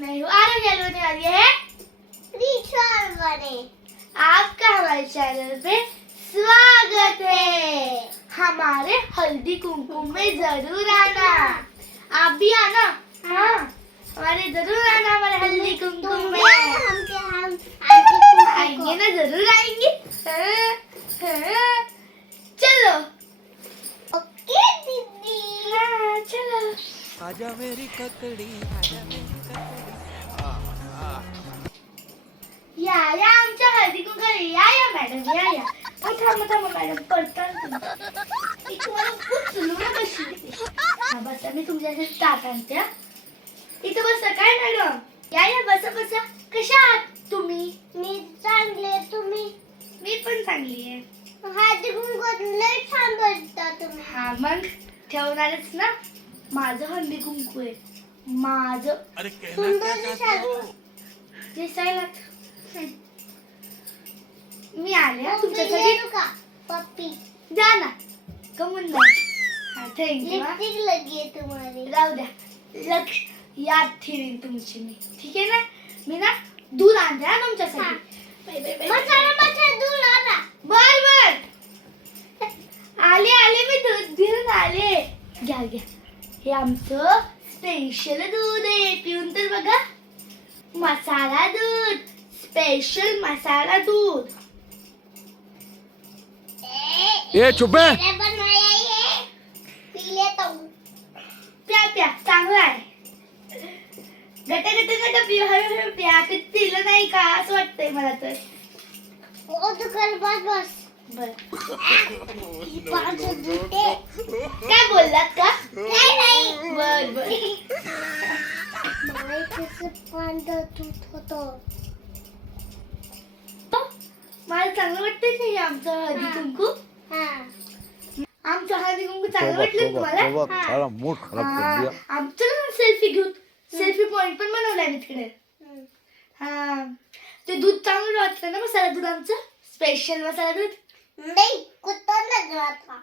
मैं हूँ आरव होने वाली है आपका हमारे चैनल पे स्वागत है। हमारे हल्दी कुमकुम में जरूर आना, आप भी आना। हाँ, हमारे जरूर आना हमारे हल्दी कुमकुम में। आएंगे ना, जरूर आएंगे। चलो ओके दीदी। हाँ चलो। आजा मेरी ककड़ी, आजा मेरी ककड़ी। या आमच्या हळदी कुंकू या मॅडम या थांबा मॅडम पडतात तुम्हाला उचलू ना कशी। हा बसा, मी तुमच्यासाठी ताट आणते। इथं बसा। काय मॅडम या बसा। कशा आहात तुम्ही? मी चांगले, तुम्ही? मी पण चांगली आहे। हळदी कुंकू लय छान बनवता तुम्ही। हा मग ठेवणारच ना, माझं हळदी कुंकू आहे माझं। अरे कहना क्या चाहते हो? दिसायला मी आले तुमच्यासाठी। पप्पी द्या ना, कमून नाही। हा थँक्यू। लिपस्टिक लगी आहे तुम्हाला, राहू द्या, लक्ष याद ठेवीन तुमची मी, ठीक आहे ना। मी ना दूध आणते हा तुमच्यासाठी। मसाला दूध आणा। बर आले मी दूध घेऊन आले। घ्या हे आमचं स्पेशल दूध आहे, पिऊन तर बघा। मसाला दूध, स्पेशल मसाला दूध। ए चुप है। प्या चांगला आहे। गट नका पिऊ, हळूहळू प्या। कधी पिलं नाही का असं वाटतंय मला तर। बस बर। काय बोललात का? नाही बर मला चांगलं वाटतंय नाही आमचं हळदी कुंकू। आमचं हळदी कुंकू चांगलं वाटलं तुम्हाला? मूड खराब कर दिया। आमचं सेल्फी घेऊ, सेल्फी पॉइंट पण बनवलाय मी तिकडे। हा ते दूध चांगलं वाटतं ना, मसाला दूध आमचं स्पेशल मसाला दूध। नाही कुत्ता लग रहा था।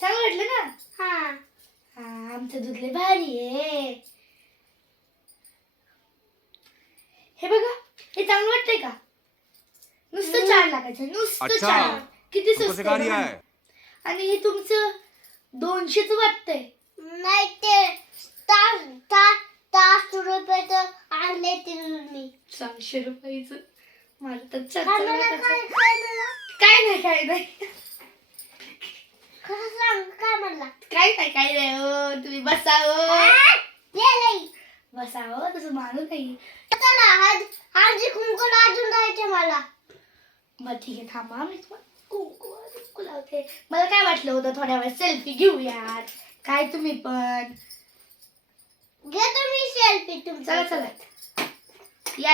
चांगलं वाटलं ना? हा आमचं दूध लय भारी आहे। हे बघा, हे चांगलं वाटतंय का? नुसतं 4 लाखाचं, नुसतं 4। किती स्वस्त आहे। आणि हे तुमचं 200च वाटतंय। नाही ते 700 रुपयाचं आणले तुम्ही। 700 रुपयाचं मला तर काय नाही खरं सांग, काय म्हणला? काय नाही हो, तुम्ही बसावं तसं मानू नाही। हळदी कुंकू अजून राहायचे मला। मग ठीक आहे, थांबा मी कुंकू लावते। मला काय वाटलं होतं थोड्या वेळ सेल्फी घेऊयात, काय तुम्ही पण घ्या तुम्ही सेल्फी तुमचा। चला या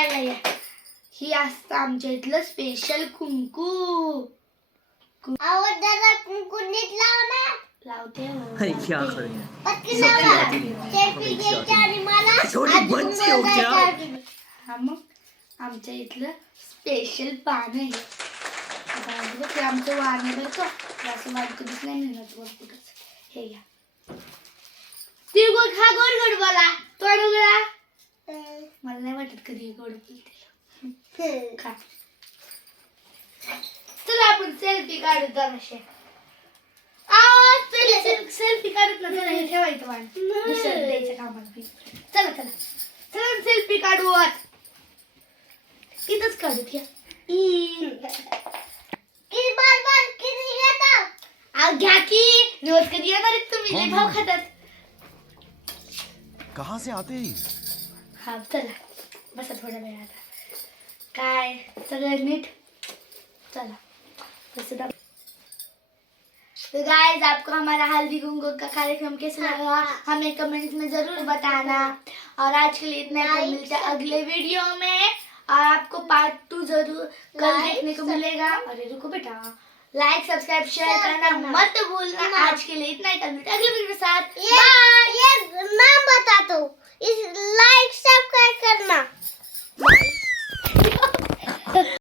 ही असतं आमच्या इथलं स्पेशल कुंकू। दादा कुंकू नीट लाव ना। लावते क्या करें? सेल्फी घ्यायची आणि मला छोटी बच्ची हो क्या? हा मग आमच्या इथलं स्पेशल पान आहे ते। आमचं वाण आहे बरं का, असं वाण कधीच नाही मिळणार कुठंच। हे घ्या, तिळगुळ खा, गोड गोड बोला, तोड उघडा। मला नाही वाटत कधी गोड बोलते। खा। चला आपण सेल्फी काढू जराशे। सेल्फी काढत ना, जरा हे ठेवायचं वाण, दुसरं द्यायचं कामात। चला सेल्फी काढू। इथंच काढूत घ्या। घ्या की, रोज कधी येणार आहेत तुम्ही? लय भाव खातात। कहाँ से आते हैं? हाँ चला बसा थोड़ा वेळ आता। काय सगळं नीट? चला बस। तो गाइस, आपको हमारा हल्दी कुंकू का कार्यक्रम कैसा लगा हमें कमेंट में जरूर बताना। और आज के लिए इतना ही, मिलते हैं अगले वीडियो में। और आपको पार्ट 2 जरूर कल देखने को मिलेगा। अरे रुको बेटा, लाइक सब्सक्राइब शेयर करना मत भूलना। आज के लिए इतना ही, कल मिलते हैं अगले वीडियो के साथ। ये नाम बता दो, इस लाइक सब्सक्राइब करना।